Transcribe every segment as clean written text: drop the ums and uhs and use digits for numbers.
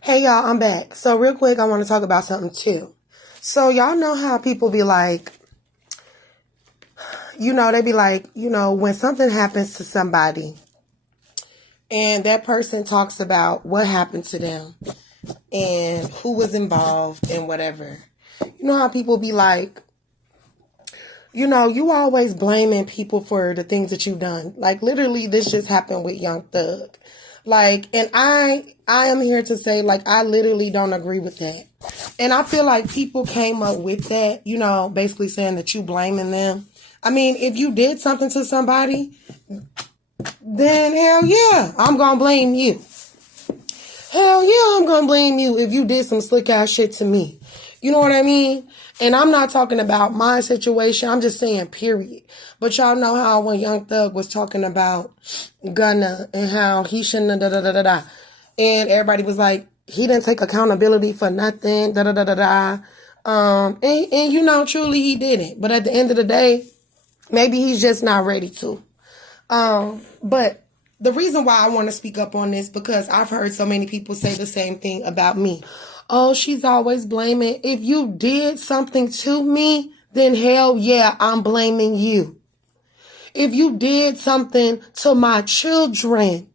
Hey y'all, I'm back. So real quick, I want to talk about something too. So y'all know how people be like, they be like, when something happens to somebody and that person talks about what happened to them and who was involved and whatever. You know how people be like, you always blaming people for the things that you've done. Like literally this just happened with Young Thug. And I am here to say, I literally don't agree with that. And I feel like people came up with that, basically saying that you blaming them. I mean, if you did something to somebody, then hell yeah, I'm going to blame you. Hell yeah, I'm going to blame you if you did some slick ass shit to me. You know what I mean? And I'm not talking about my situation. I'm just saying, period. But y'all know how when Young Thug was talking about Gunna and how he shouldn't have da-da-da-da-da. And everybody was like, he didn't take accountability for nothing, da-da-da-da-da. And truly he didn't. But at the end of the day, maybe he's just not ready to. But the reason why I want to speak up on this, because I've heard so many people say the same thing about me. Oh, she's always blaming. If you did something to me, then hell yeah, I'm blaming you. If you did something to my children,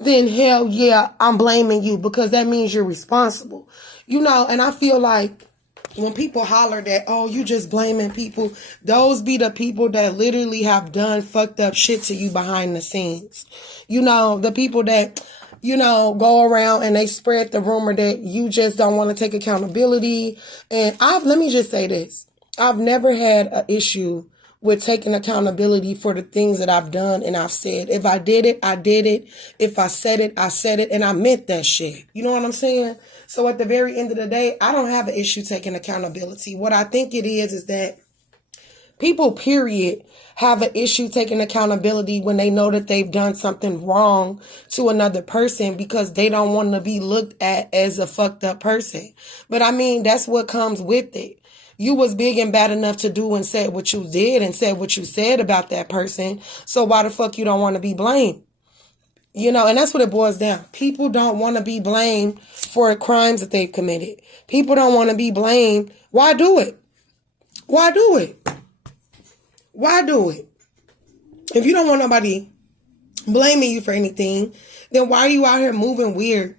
then hell yeah, I'm blaming you, because that means you're responsible. And I feel like when people holler that, oh, you just blaming people, those be the people that literally have done fucked up shit to you behind the scenes. The people that, go around and they spread the rumor that you just don't want to take accountability. And let me just say this. I've never had an issue with taking accountability for the things that I've done and I've said. If I did it, I did it. If I said it, I said it, and I meant that shit. You know what I'm saying? So at the very end of the day, I don't have an issue taking accountability. What I think it is that people, period, have an issue taking accountability when they know that they've done something wrong to another person, because they don't want to be looked at as a fucked up person. But I mean, that's what comes with it. You was big and bad enough to do and said what you did and said what you said about that person. So why the fuck you don't want to be blamed? And that's what it boils down. People don't want to be blamed for crimes that they've committed. People don't want to be blamed. Why do it? Why do it? Why do it? If you don't want nobody blaming you for anything, then why are you out here moving weird?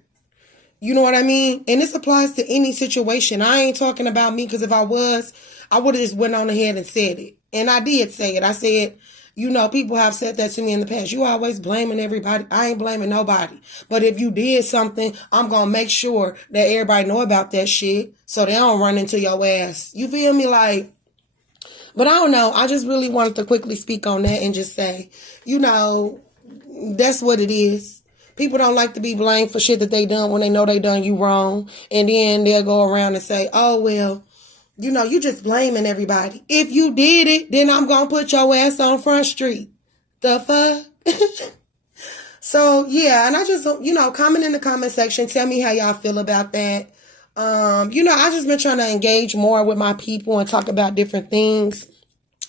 You know what I mean? And this applies to any situation. I ain't talking about me, because if I was, I would have just went on ahead and said it. And I did say it. I said, people have said that to me in the past. You always blaming everybody. I ain't blaming nobody. But if you did something, I'm going to make sure that everybody know about that shit so they don't run into your ass. You feel me? But I don't know. I just really wanted to quickly speak on that and just say, that's what it is. People don't like to be blamed for shit that they done when they know they done you wrong. And then they'll go around and say, oh, well, you just blaming everybody. If you did it, then I'm going to put your ass on Front Street. The fuck? So, yeah. And I just, comment in the comment section. Tell me how y'all feel about that. I just been trying to engage more with my people and talk about different things.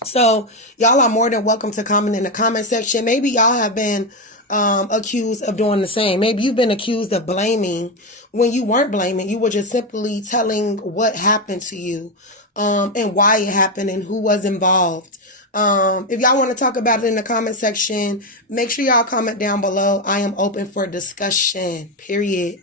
So y'all are more than welcome to comment in the comment section. Maybe y'all have been accused of doing the same. Maybe you've been accused of blaming when you weren't blaming. You were just simply telling what happened to you, and why it happened and who was involved. If y'all want to talk about it in the comment section, make sure y'all comment down below. I am open for discussion, period.